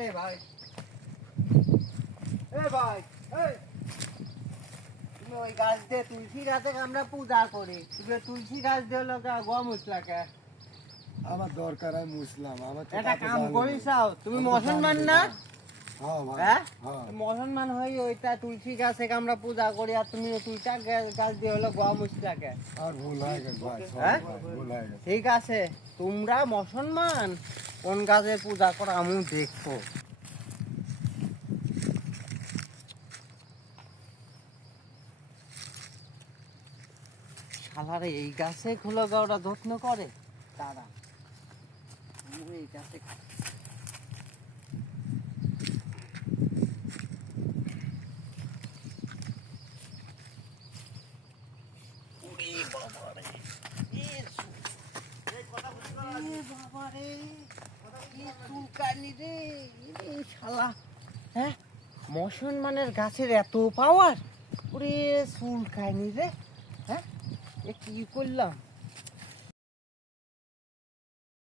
রে ভাই, এ ভাই, এই তুমি ওই গাছ দিয়ে তুলসী গাছে আমরা পূজা করি, তুমি তুলসী গাছ দিয়ে হলো গম মুসলাকে আমার দরকার আমি মুসলাম আমার একটা কাম করিসাও তুমি মুসলমান না? হ্যাঁ মুসলমান হই ওইটা তুলসী গাছে আমরা পূজা করি আর তুমি তুলসী গাছ দিয়ে হলো গম মুসলাকে আর ভুল হয়ে গেছে ভাই, হ্যাঁ ভুল হয়ে গেছে। ঠিক আছে, তোমরা মুসলমান কোন গাছে পূজা করো আমি দেখবো। শালারে এই গাছে খুলো ওরা যত্ন করে দাদা, এই গাছে মুসলমানের গাছের এত পাওয়ার, ওরে চুলকানি রে। হ্যাঁ এ কি করলাম?